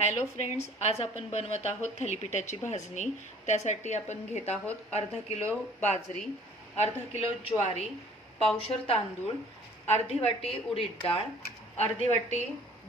Hello friends आज आपण बनवत आहोत थालीपीठाची भाजणी. त्यासाठी आपण घेत आहोत अर्धा किलो बाजरी अर्धा किलो ज्वारी पावशर तांदूळ अर्धी वाटी उडीद डाळ अर्धी वाटी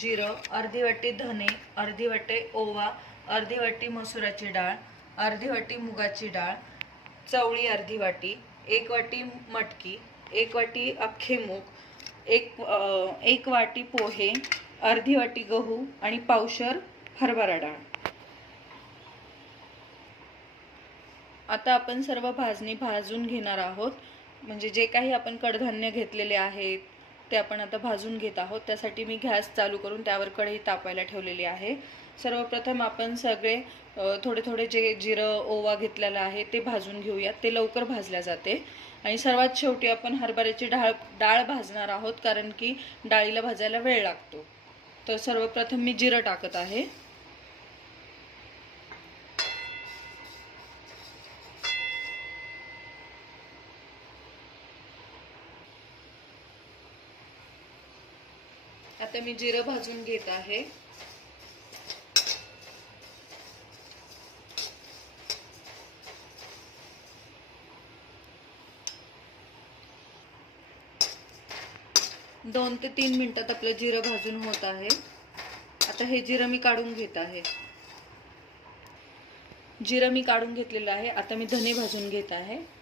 जिरं अर्धी वाटी धने अर्धी वाटी ओवा अर्धी वाटी मसुराची डाळ अर्धी वाटी मुगाची डाळ चवळी अर्धी वाटी एक वाटी मटकी एक वाटी अख्खे मूग एक एक वाटी पोहे अर्धी वाटी गहू आणि पावशर हरभरा डाळ आता आपण सर्व भाजणी भाजून घेणार आहोत. म्हणजे जे काही आपण कडधान्य घेतलेले आहेत ते आपण आता भाजून घेत आहोत. त्यासाठी मी गॅस चालू करून त्यावर कढई तापायला ठेवलेली आहे. सर्वप्रथम आपण सगळे थोडे थोडे जे जिरं ओवा घेतलेला आहे ते भाजून घेऊयात ते लवकर भाजल्या जाते. आणि सर्वात शेवटी आपण हरभऱ्याची डाळ डाळ भाजणार आहोत कारण की डाळीला भाजायला वेळ लागतो. तर सर्वप्रथम मी जिरं टाकत आहे. आता मी जिरं भाजून घेत आहे. दोन ते तीन मिनिटात आपलं जिरं भाजून होत आहे. आता हे जिरं मी काढून घेत आहे. जिरं मी काढून घेतलेलं आहे. आता मी धने भाजून घेत आहे.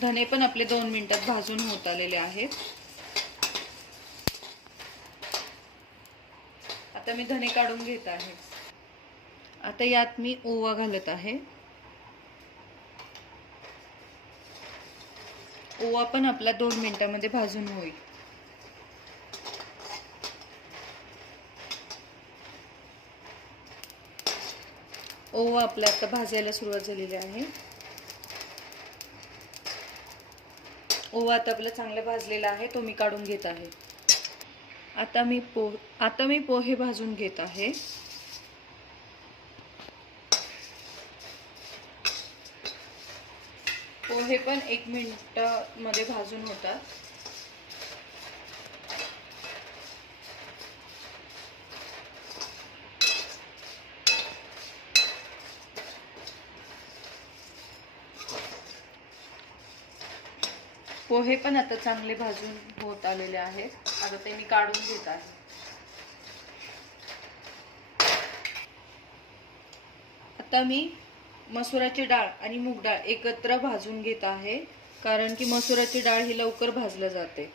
धने पण आपले दोन मिनिटात भाजून होत आलेले आहेत. आता मी धने काढून घेत आहे. आता यात मी ओवा घालत आहे. ओवा पण आपला दोन मिनिटामध्ये भाजून होईल. ओवा आपला आता भाजायला सुरुवात झालेली आहे. ओवा आता आपला चांगला भाजलेला आहे तो मी काढून घेत आहे. आता मी पो आता मी पोहे भाजून घेत आहे. पोहे पण एक मिनिटामध्ये भाजून होतात. पोहे पण आता चांगले भाजून होत आलेले आहेत. आता ते मी काढून घेत आहे. आता मी मसुराची डाळ आणि मूग डाळ एकत्र भाजून घेत आहे. कारण की मसुराची डाळ ही लवकर भाजल्या जाते.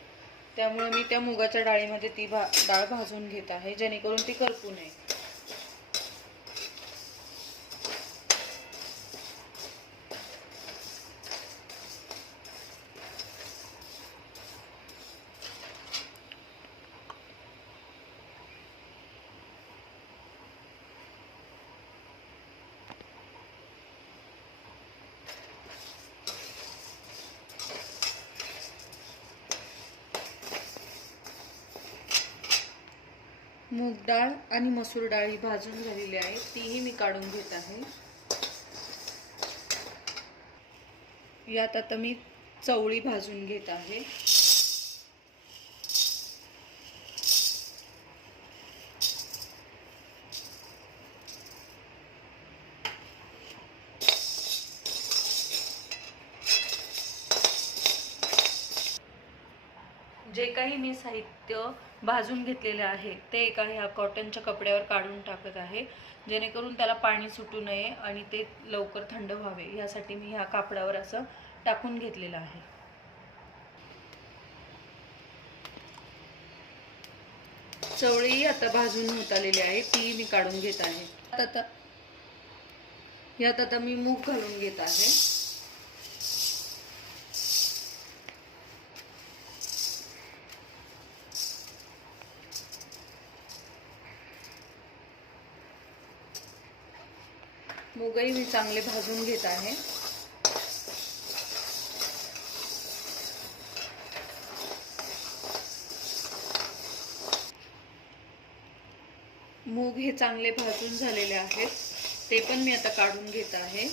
त्यामुळे मी त्या मुगाच्या डाळीमध्ये ती भा डाळ भाजून घेत आहे. जेणेकरून ती करपू नये. मूग डाळ आणि मसूर डाळ ही भाजून झालेली आहे. तीही मी काढून घेत आहे. यात आता मी चवळी भाजून घेत आहे. मी साहित्य भाजून घेतलेले आहे. ते एका ह्या कॉटनच्या कपड्यावर काढून टाकत आहे. जेणेकरून त्याला पाणी सुटू नये आणि ते लवकर थंड व्हावे. यासाठी मी ह्या कापडावर असं टाकून घेतलेलं आहे. चवळी आता भाजून होत आलेली आहे. ती मी काढून घेत आहे. आता यात आता मी मूग घालून घेत आहे. दोघंही मी चांगले भाजून घेत आहे. मूग हे चांगले भाजून झालेले आहेत. ते पण मी आता काढून घेत आहे.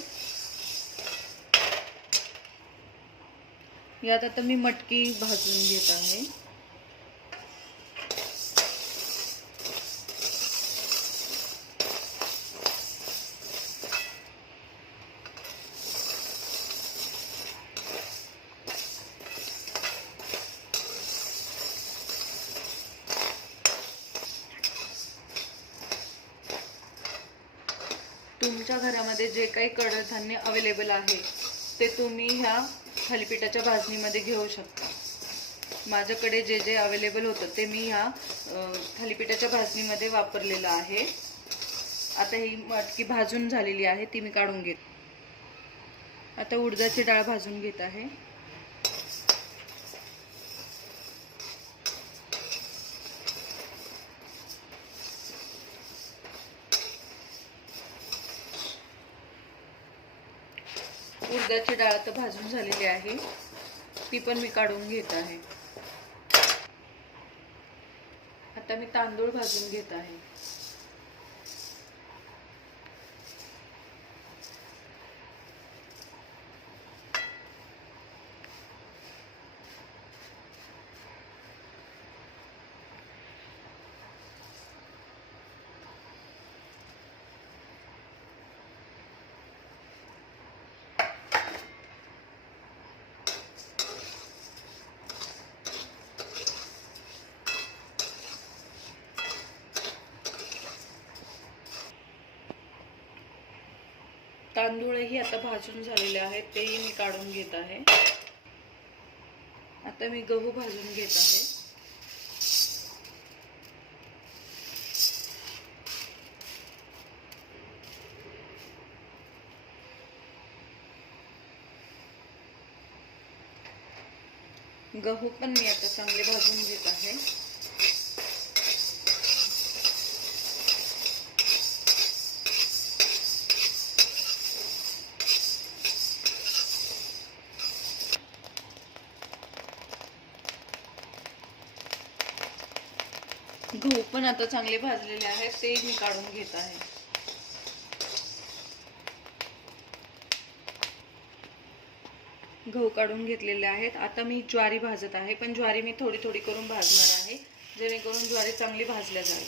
यात आता मी मटकी भाजून घेत आहे. तुमच्या घरामध्ये जे काही कडधान्य अवेलेबल आहे ते तुम्ही ह्या थालीपीठाच्या भाजणीमध्ये घेऊ शकता. माझ्याकडे जे जे अवेलेबल होतं ते मी ह्या थालीपीठाच्या भाजणीमध्ये वापरलेलं आहे. आता ही मटकी भाजून झालेली आहे ती मी काढून घेत. आता उडदाची डाळ भाजून घेत आहे. उडदाची डाळ आता भाजून झालेली आहे. ती पण मी काढून घेत आहे. आता मी तांदूळ भाजून घेत आहे. तांदूळही आता भाजून झालेले आहेत तेही मी काढून घेत आहे. आता मी गहू भाजून घेत आहे. गहू पण मी आता चांगले भाजून घेत आहे. गहू पण आता चांगले भाजलेले आहेत ते मी काढून घेत आहे. गहू काढून घेतलेले आहेत. आता मी ज्वारी भाजत आहे पण ज्वारी मी थोडी थोडी करून भाजणार आहे जेणेकरून ज्वारी चांगली भाजल्या जाईल.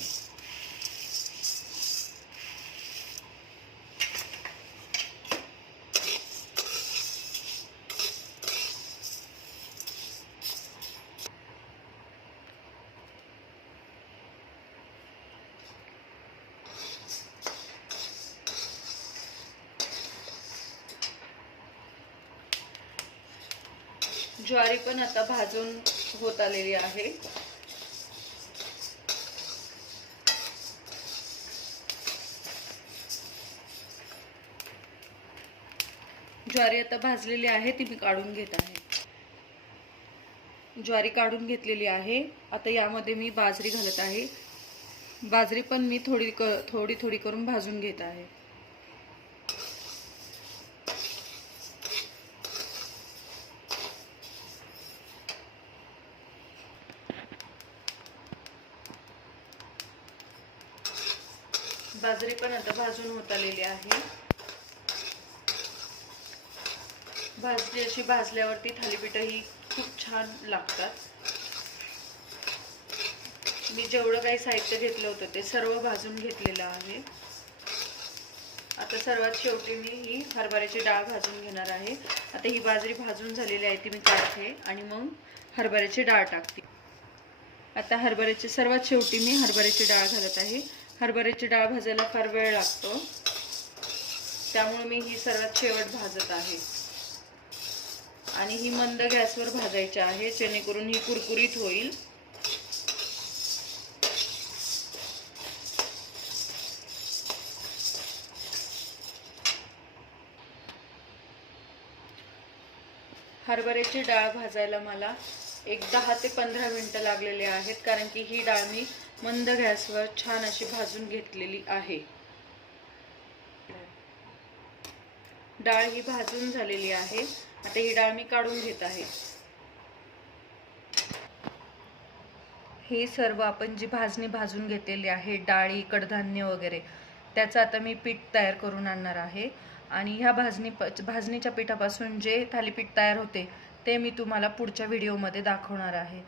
ज्वारी पण आता भाजून होत आलेली आहे. ज्वारी आता भाजलेली आहे ती मी काढून घेत आहे. ज्वारी काढून घेतलेली आहे. आता यामध्ये मी बाजरी घालत आहे. बाजरी पण मी थोडी क थोडी थोडी करून भाजून घेत आहे. बाजरी पण आता भाजून होत आलेली आहे. भाजली अशी भाजल्यावरती थालीपीठ ही खूप छान लागतात. मी जेवढं काही साहित्य घेतलं होतं ते सर्व भाजून घेतलेलं आहे. आता सर्वात शेवटी मी ही हरभऱ्याची डाळ भाजून घेणार आहे. आता ही बाजरी भाजून झालेली आहे ती मी काढते आणि मग हरभऱ्याची डाळ टाकते. आता हरभऱ्याची सर्वात शेवटी मी हरभऱ्याची डाळ घालत आहे. हरभऱ्याची डाळ भाजायला फार वेळ लागतो. त्यामुळे मी ही सर्वात शेवट भाजत आहे. आणि ही मंद गॅसवर भाजायची आहे जेणेकरून ही कुरकुरीत होईल. हरभऱ्याची डाळ भाजायला मला एक दहा ते पंधरा मिनटं लागलेले आहेत कारण की ही डाळ मी मंद गॅसवर छान अशी भाजून घेतलेली आहे. डाळ ही भाजून झालेली आहे. आता ही डाळ मी काढून घेत आहे. हे सर्व आपण जी भाजणी भाजून घेतलेली आहे डाळी कडधान्य वगैरे त्याचं आता मी पीठ तयार करून आणणार आहे. आणि ह्या भाजणी भाजणीच्या पिठापासून जे थालीपीठ तयार होते ते मी तुम्हाला पुढच्या व्हिडिओमध्ये दाखवणार आहे.